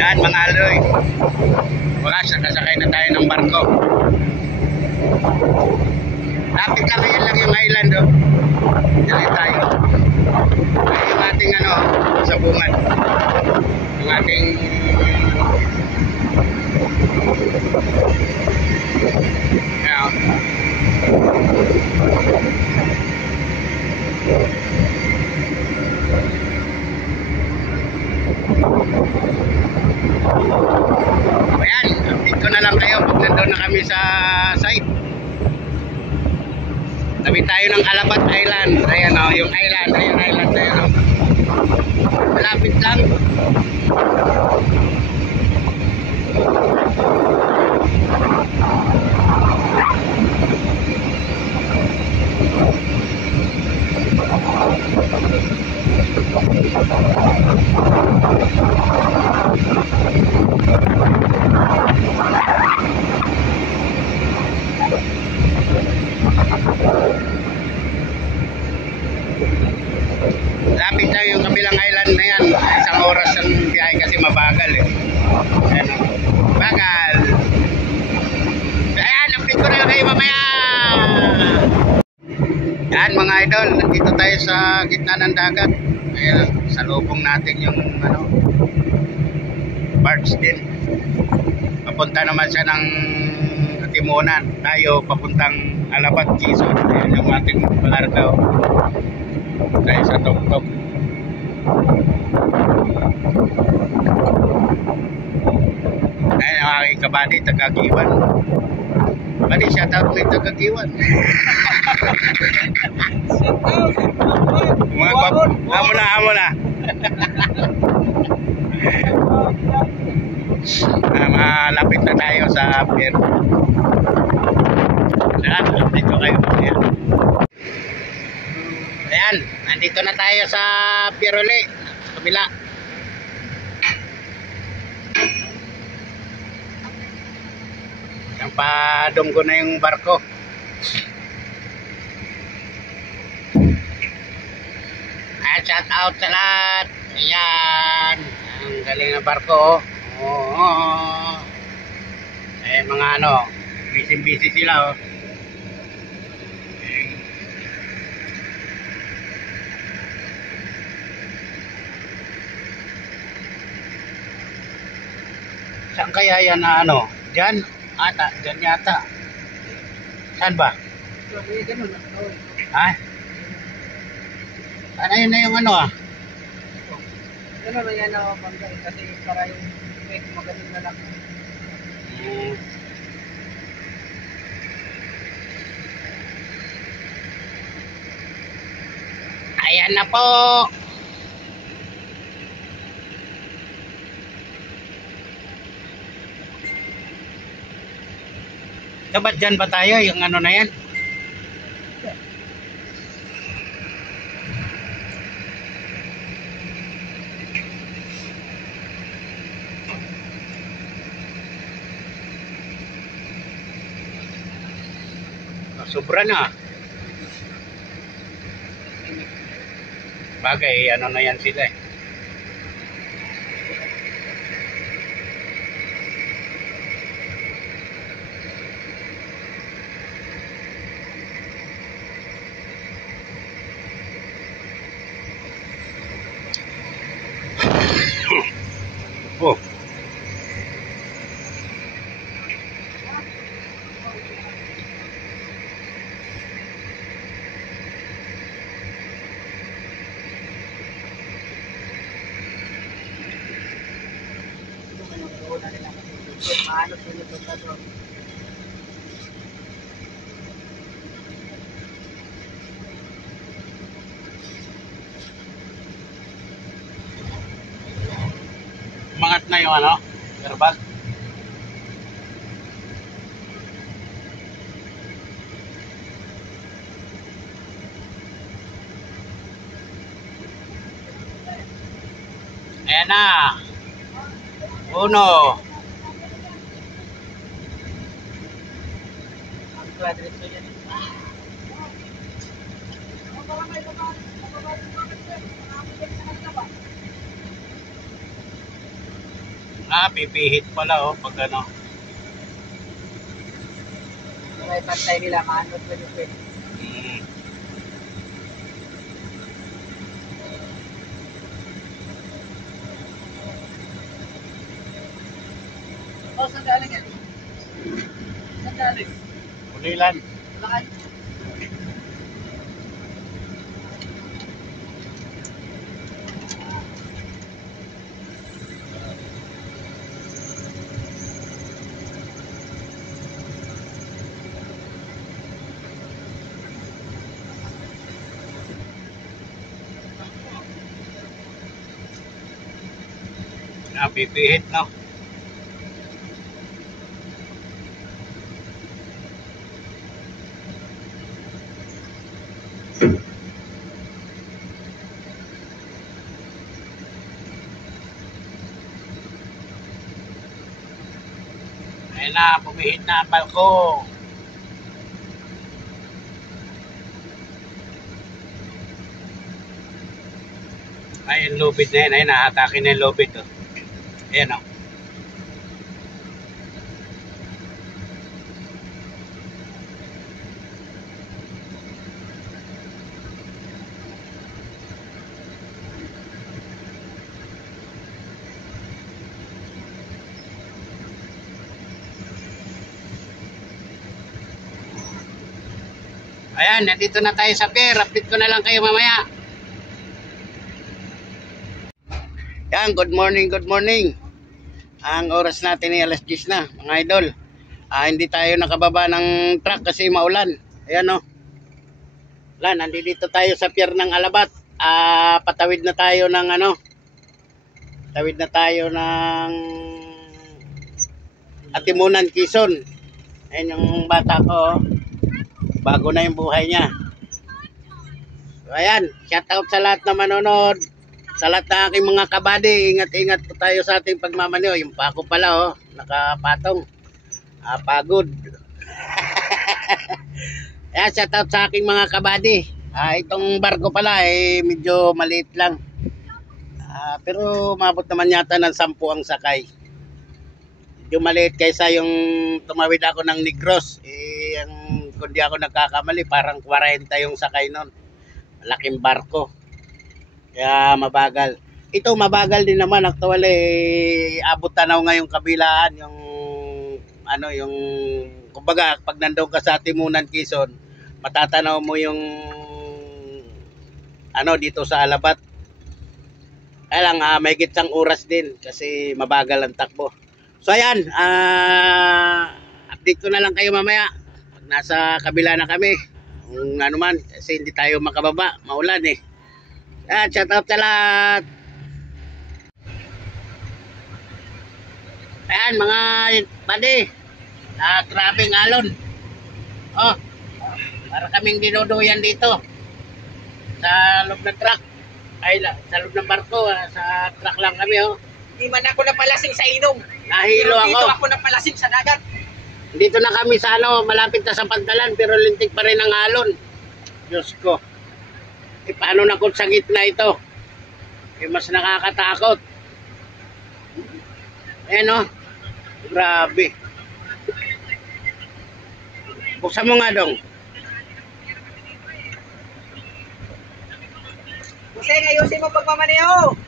Yan mga aloy. Wala, sakasakay na tayo ng barko. Lapit lang, yan lang yung island, oh. Yan tayo. Yung ating ano, sabungan. Yung ating yan. Ayan, update ko na lang kayo pag nandun na kami sa site. Tabi tayo ng Alabat Island. Ayan o, yung island. Ayan island na yun o. Malapit lang. Lapit lang yung kabilang island na yan. Isang oras ang biyahe kasi mabagal eh. Ayan o. Bagal. Ayan, update ko na kayo mamaya. Yan mga idol, nandito tayo sa gitna ng dagat. Ayan, salubong natin yung ano, barge din. Papunta naman siya ng Timonan. Tayo papuntang Alabat, Quezon. Ayan yung ating palargaw. Tayo sa Tok-Tok. Ayan ang aking kabady, taga-Giwan. Bali, shoutout may taga-Giwan. Mga kwap, amo na. Malapit na tayo sa pier. Ayan, dito kayo. Ayan, nandito na tayo sa pier ulit. Kabila. Yung padunggo na yung barko. Ayan, shout out sa lahat. Ayan, ang galing na barko. Oh. Ayan mga ano, busy sila oh. Saan kaya yan na ano? Diyan? Ata, diyan yata. Saan ba? Ha? Saan yun na yung ano ah? Ganun na yan ako kasi para yung magaling na lang. Ayan na po. Dapat dyan ba tayo yung ano na yan? Sobra na. Bagay, ano na yan sila eh. Oh. Mangat na yung ano, verbal. Ayan na. Uno. Pipihit pala oh, pag ano. May pantay nila, maanod pa yung pwede. Mm. Oh, saan galing yan? Saan galing? Ulilan. Lakay. Pipihit no. Ayun na, pumihit na ang balko. Ay, yung lubid na yun. Ayun, naatake na yung lubid. Oh. Ayan o. Ayan, nandito na tayo sa pier. Update ko na lang kayo mamaya. Yan, good morning, good morning. Ang oras natin ay alas 10 na, mga idol. Hindi tayo nakababa ng truck kasi maulan. Ayan o. Nandito tayo sa pier ng Alabat. Patawid na tayo ng ano. Tawid na tayo ng Atimunan, Quezon. Ayan yung bata ko. Bago na yung buhay niya. So, ayan, shout out sa lahat na manonood. Sa lahat ng aking mga kabady, ingat-ingat po tayo sa ating pagmamaneho. Yung pako pala, oh, nakapatong. Pagod. Ayan, shout out sa aking mga kabady. Itong barko pala, medyo maliit lang. Pero umabot naman yata ng 10 ang sakay. Medyo maliit kaysa yung tumawid ako ng Negros. Kung di ako nagkakamali, parang 40 yung sakay nun. Malaking barko. Kaya mabagal. Ito mabagal din naman. Actually, abot tanaw ngayong kabilaan. Yung, ano, yung, kumbaga, pag nandun ka sa Atimunan, Quezon, matatanaw mo yung, ano, dito sa Alabat. Kaya lang, may gitsang oras din kasi mabagal ang takbo. So, ayan, update ko na lang kayo mamaya. Nasa kabila na kami. Kung ano man, kasi hindi tayo makababa. Maulan eh. Yan, shout out sa lahat. Ayan, mga buddy. Grabing alon. Oh, para kaming dinuduyan dito. Sa loob ng truck. Sa loob ng barko. Sa truck lang kami, oh. Hindi man ako napalasing sa inom. Nahilo ako. Dito ako napalasing sa dagat. Dito na kami sa ano, malapit na sa Pantalan, pero lintik pa rin ang alon. Diyos ko. Paano na kung sa gitna ito? Mas nakakatakot. Ayan o. Grabe. Buksan mo nga dong. Kasi ayusin mo pagmamaneho.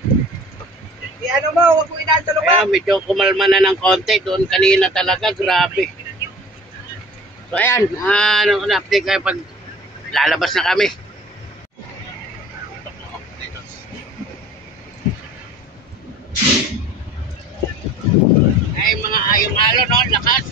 Ano mo, huwag mo inatulog ba? Medyo kumalma na ng konti. Doon kanina talaga, grabe. So ayan, update kayo pag lalabas na kami. Ay mga ayong alon, no? Lakas.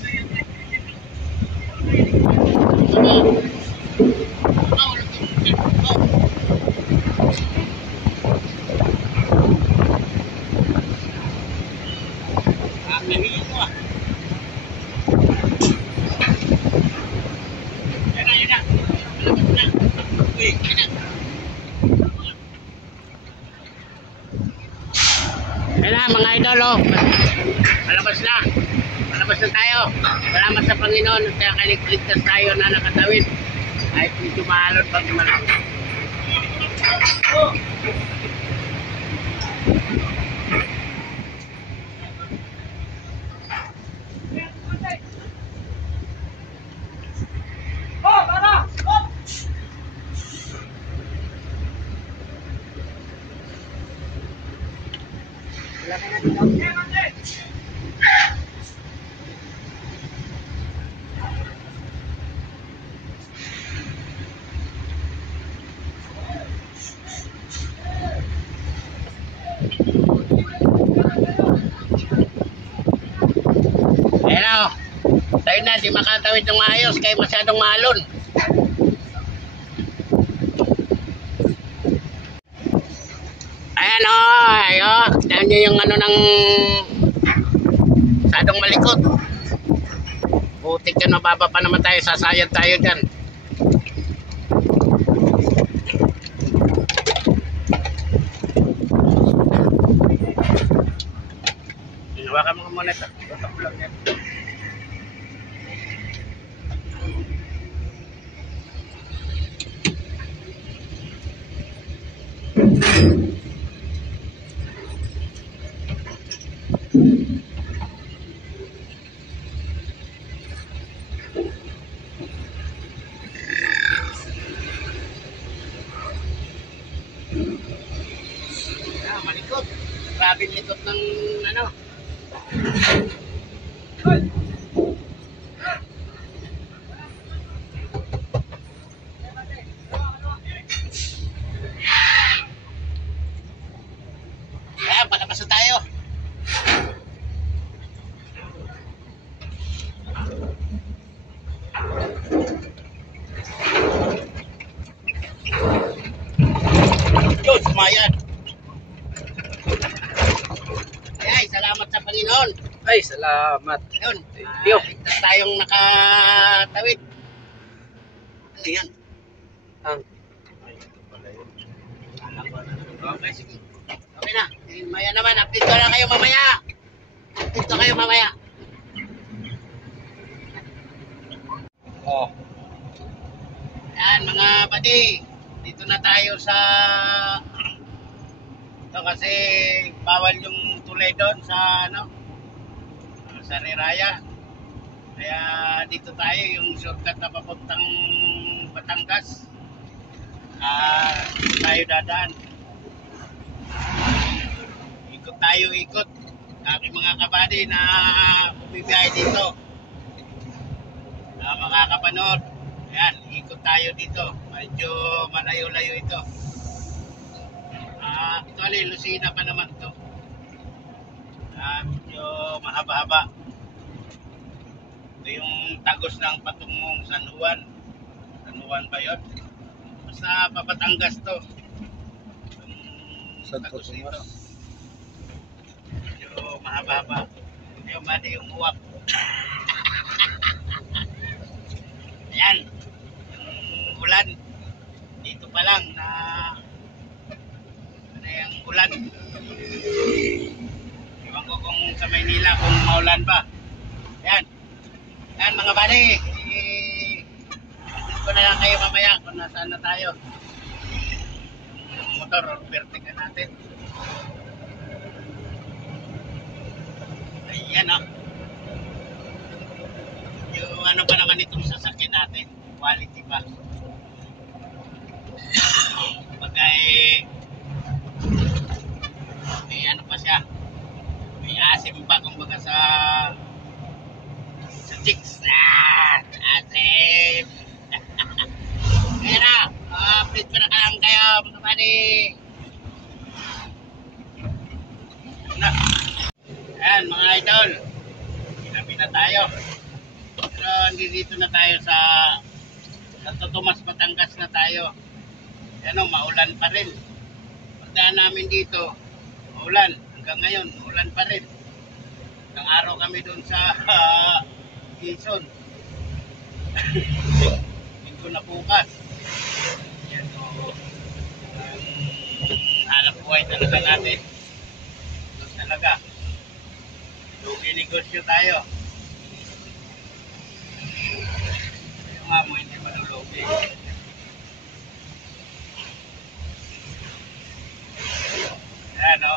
Ayan na mga idol, oh. Malabas na tayo. Salamat sa Panginoon at kaya kaligtas tayo na nakatawid kahit medyo maalon pag malabas. Ayan o. Tayo na, di makatawid ng maayos kaya masyadong maalon. Ayan o. Ayan. Tignan nyo yung ano ng masyadong malikot. Butik yan, mababa pa naman tayo. Sasayad tayo dyan. Hawakan mo muna ito. Tutok lang yan. Malikot. Grabe likot ng ano. Ayan, palabas na tayo. Yun, sumayan. Ay, salamat sa Panginoon. Ay, salamat. Yun, Thank you. ligtas tayong nakatawid. Ano yan? Ang Okay, sige. Okay na. Maya naman, update ko na kayo mamaya. Update ko kayo mamaya. oh, Yan, mga buddy. Dito na tayo sa... Ito kasi bawal yung tulay doon sa ano, sa Riraya. Kaya dito tayo yung shortcut na papuntang Batangas. Tayo dadaan. Ikot tayo, ikot. Aking mga kabady na bumibiyahe dito. Makakapanood. Ayan, ikot tayo dito. Medyo malayo-layo ito. Actually, Lucena pa naman ito. Medyo mahaba-haba. Ito yung tagos ng patungong San Juan. San Juan ba yun? Basta Papatangas to. Yung tagos nito. Medyo mahaba-haba. Yung mali yung uwak. Ayan. Yung ulan. Dito pa lang na yung ulan. Ewan ko kung sa Maynila kung maulan ba. Yan. Yan mga bali. Ko na lang kayo mamaya kung nasaan na tayo. Yung motor or vertical natin. Ayan o. Yung ano pa naman itong sasakyan natin. Quality pa. Bagay may ano pa siya, may asim pa kumbaga sa chicks. Asim. Kaya na, update ko na lang kayo mga buddy. Na. Ayan mga idol, sinabi na tayo, pero dito na tayo sa Santo Tomas, Batangas na tayo. Ano, maulan pa rin. Pagdaan namin dito, maulan. Hanggang ngayon, maulan pa rin. Isang araw kami doon sa Quezon. Linggo na bukas. Yan o. Hanap buhay talaga natin. Doon talaga. Lugi negosyo tayo. Yung nga mo, hindi malulugi. Ayan o.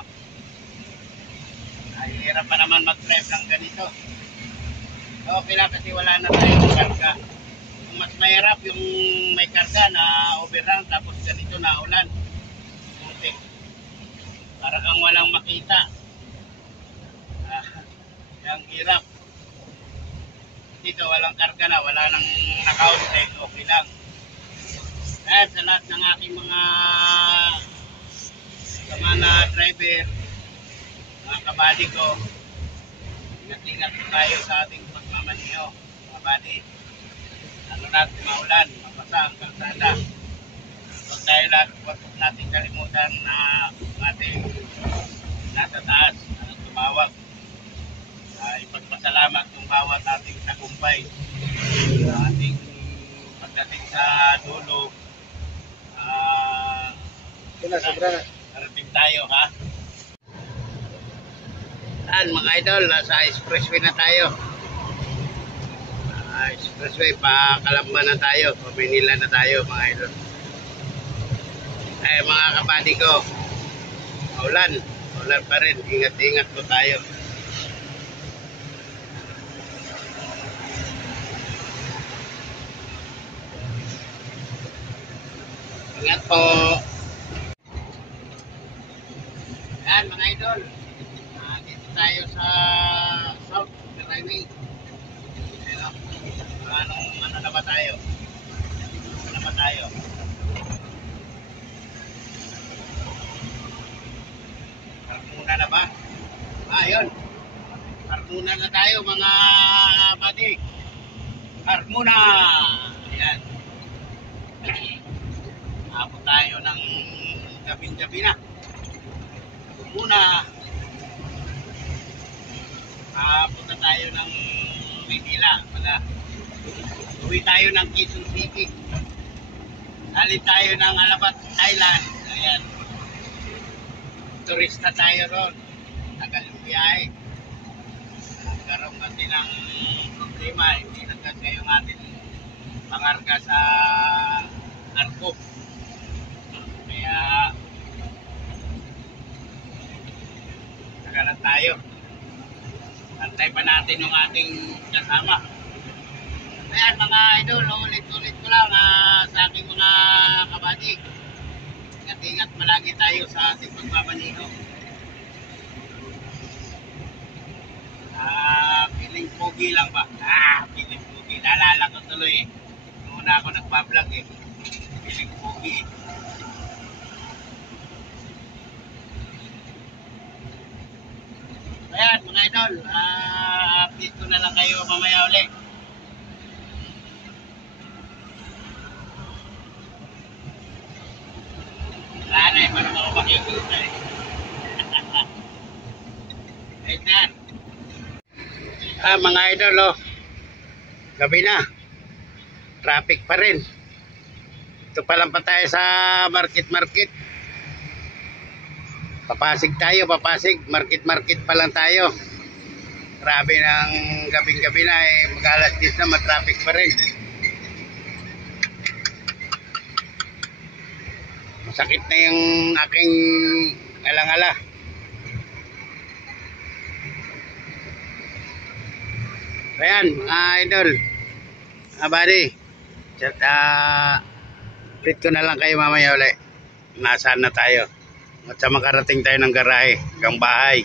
Hirap pa naman mag-drive ng ganito. Okay lang kasi wala na tayong karga. Yung mas mahirap yung may karga na overrun tapos ganito na ulan. Para kang walang makita. hirap. Dito walang karga na, wala nang naka-outside, okay lang. Kaya sa lahat ng aking mga sama na driver, mga kabady ko, ingat-ingat po tayo sa ating pagmamaneho, mga kabady. Ano na, maulan, mapasa ang kalsada. Huwag tayo lahat, huwag natin kalimutan na ating nasa taas, ang tumawag. Ipagpasalamat ng bawat ating tagumpay sa ating pagdating sa dulo. Sobra na. Narating tayo, ha? Yan, mga idol, nasa expressway na tayo. Expressway, pakalamba na tayo, Manila na tayo, mga idol. Ay, mga kabady ko, maulan pa rin, ingat-ingat po tayo. Ingat po. Yan, mga idol, dito tayo sa South Highway. Ano na ba tayo? Ano na ba tayo? Carmona na ba? Yun. Carmona na tayo, mga buddy. Carmona! Ayan. Abot tayo ng gabing-gabi na. Carmona. Abot na tayo ng Manila. Uwi tayo ng Quezon City. Dali tayo ng Alabat Island. Ayan. Turista tayo ron. Tagal yung biyahe. Nagkaroon kasi ng problema. Hindi na kasi yung ating pangarga sa Arco. Kaya nagalan tayo. Antay pa natin yung ating kasama. Ayan, mga idol, ulit-ulit ko lang sa aking mga kabady. Ingat-ingat palagi tayo sa ating pagmamaneho. Feeling pogi lang ba? Feeling pogi. Naalala ko tuloy eh. Muna ako nagpa-vlog eh. Feeling pogi. Ayan, mga idol. Update ko na lang kayo mamaya ulit. Wala eh, parang ako makikita eh. Right na. Mga idol, gabi na. Traffic pa rin. Ito pa lang pa tayo sa market. Papasig tayo, market pa lang tayo. Grabe ng gabing-gabi na eh, mag-alas 10 na, matraffic pa rin. Masakit na yung aking alangala. Ayan, mga idol, mga buddy, update ko na lang kayo mamaya ulit. Nasaan na tayo? At sa makarating tayo ng garahe hanggang bahay.